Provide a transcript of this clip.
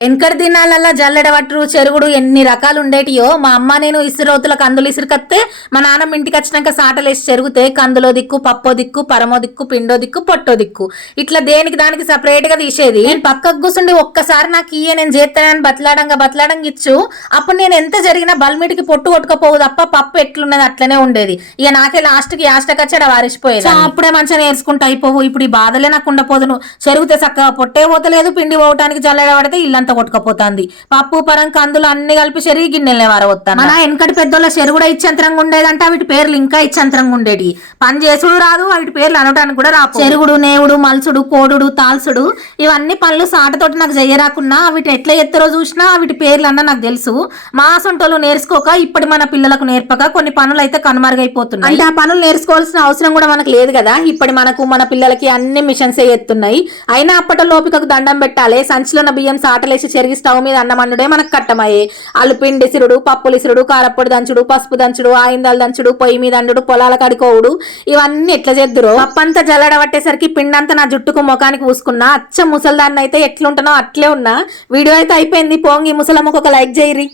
వెనకటి దినాలల్లా జల్లెడవట్రు చెరుగుడు ఎన్ని రకాలు ఉండేటియో. మా అమ్మ నేను ఇసురోతులకు కందులు ఇసురుకత్తే మా నాన్నమ్మ ఇంటికి వచ్చినాక సాటలేసి చెరుగుతే కందులో దిక్కు, పప్పో దిక్కు, పరమో దిక్కు, పిండో దిక్కు, పొట్టో దిక్కు ఇట్లా దేనికి దానికి సపరేట్ గా తీసేది. నేను పక్కకు కూర్చుండి ఒక్కసారి నాకు నేను చేస్తానని బతలాడంగా ఇచ్చు. అప్పుడు నేను ఎంత జరిగినా బల్మిటికి పొట్టు కొట్టుకపోవు తప్ప పప్పు ఎట్లున్నది అట్లనే ఉండేది. ఇక నాకే లాస్ట్కి యాస్టకచ్చాడ వారిసిపోయేది. అప్పుడే మంచిగా నేర్చుకుంటూ అయిపోవు. ఇప్పుడు ఈ బాధలే నాకు ఉండపోదును. చెరుగుతే చక్కగా పొట్టే పోతలేదు, పిండి పోవటానికి జల్లెడబడితే ఇల్లు కొట్టుకపోతుంది. పప్పు పరం కందులు అన్ని కలిపి చెరిగి గిన్నెలనే వారవస్తాను. మన వెనకటి పెద్దోళ్ళ చెరు కూడా ఇచ్చంతరంగా ఉండేదంట. వీటి పేర్లు ఇంకా ఇచ్చంతరంగా ఉండేవి. పని చేసుడు రాదు, వీటి పేర్లు అనడానికి కూడా రాదు. చెరుగుడు, నేవుడు, మల్సుడు, కోడుడు, తాల్సుడు ఇవన్నీ పనులు సాటతోటి నాకు చెయ్యరాకున్నా వీటి ఎట్లా ఎత్తరో చూసినా వీటి పేర్లు అన్నా నాకు తెలుసు. మా సొంటోళ్ళు నేర్చుకోక ఇప్పటి మన పిల్లలకు నేర్పక కొన్ని పనులు అయితే కనుమరుగైపోతున్నాయి. అంటే ఆ పనులు నేర్చుకోవాల్సిన అవసరం కూడా మనకు లేదు కదా. ఇప్పటి మనకు మన పిల్లలకి అన్ని మిషన్స్ ఎత్తున్నాయి. అయినా అప్పటి లోపికకు దండం పెట్టాలి. సంచిలో బియ్యం సాటలే చెరిగి స్టవ్ మీద అన్నమన్నుడే మనకు కట్టమయ్యే. అల్లు పిండిసిరుడు, పప్పులిసిరుడు, కారప్పొడి దంచుడు, పసుపు దంచుడు, ఆయిందాలు దంచుడు, పొయ్యి మీద అండుడు, పొలాల కడుకోవుడు ఇవన్నీ ఎట్లా చేద్దురో. పప్పంతా జల్లడబట్టేసరికి పిండంతా నా జుట్టుకు ముఖానికి పూసుకున్నా. అచ్చ ముసల్దాన్ని అయితే ఎట్లుంటానో అట్లే ఉన్నా. వీడియో అయితే అయిపోయింది. పోంగి ముసలమ్మకు ఒక లైక్ చేయరి.